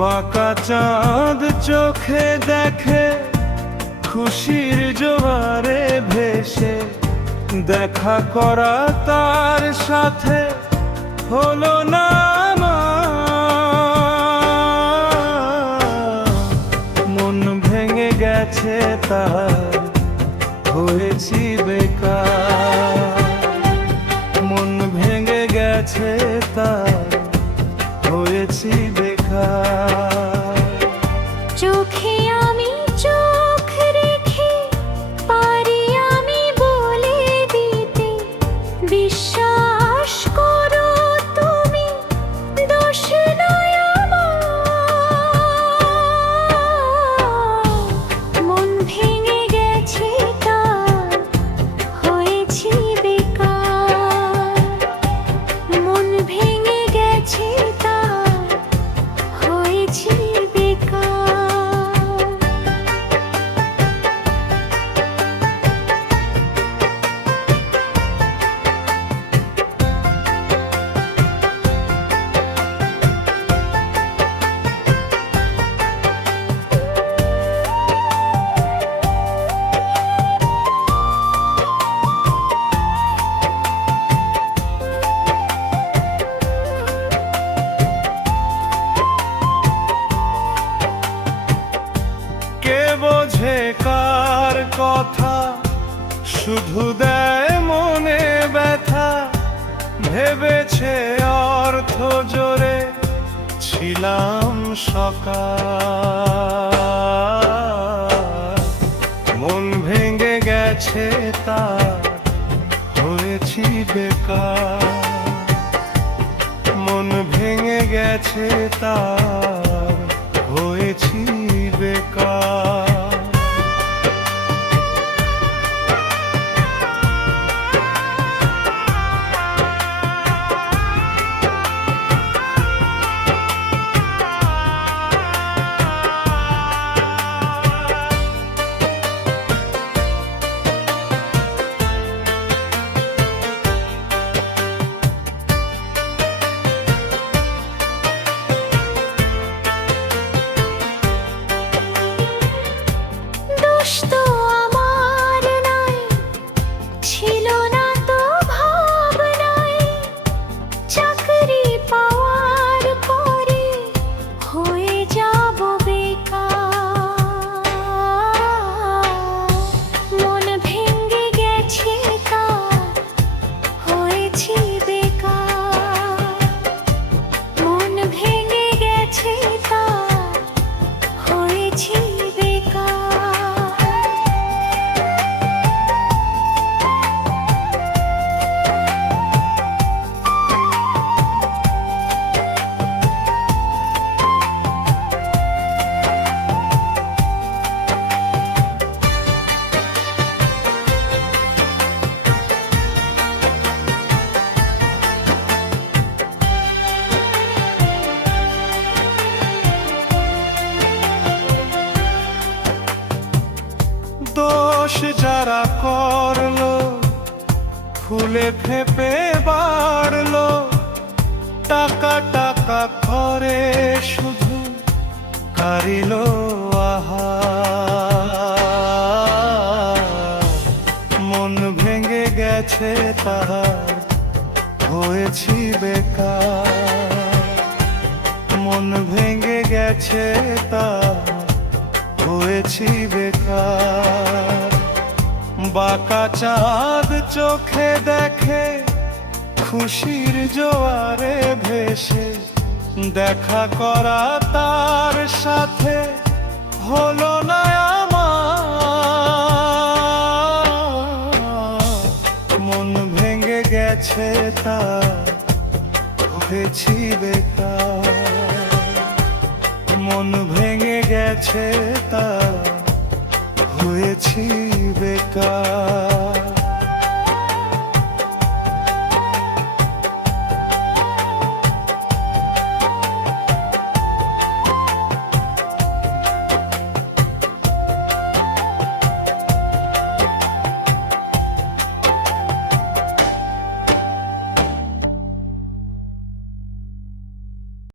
বাঁকা চাঁদ চোখে দেখে খুশির জোয়ারে ভেসে, দেখা করা তার সাথে হলো না আমার। মন ভেঙে গেছে তার, হয়েছি বেকার। মন ভেঙে গেছে তার, হয়েছি বেকার। চোখে আমি চোখ রেখে পারি আমি বলে দিতে, বিশ্বাস করো তুমি দোষ নয় আমার। মন ভেঙে গেছে তার, হয়েছি বেকার। মন ভেঙে গেছে তার, হয়েছি বেকার। কে বোঝে কার কথা, শুধু দেয় মনে ব্যথা। ভেবেছে অর্থ জোরে ছিলাম সকাল। মন ভেঙে গেছে তার, হয়েছি বেকার। মন ভেঙে গেছে তার, হয়েছি বেকার। দোষ তো আমার নয়, ছিল না তো ভাবনায়। চাকরি পাওয়ার পরে হয়ে যাব বেকার। মন ভেঙে গেছে তার, হয়েছি বেকার। মন ভেঙে গেছে তার, হয়েছি বেকার। দোষ যারা করলো, ফুলে ফেপে বাড়লো। টাকা টাকা করে শুধু কারিল আহার। মন ভেঙে গেছে তার, হয়েছি বেকার। মন ভেঙে গেছে তার, হয়েছি বেকার। বাঁকা চাঁদ চোখে দেখে খুশির জোয়ারে ভেসে, দেখা করা তার সাথে হলো না আমার। মন ভেঙে গেছে তার, হয়েছি বেকার। মন ভেঙে গেছে তার, হয়েছি বেকার।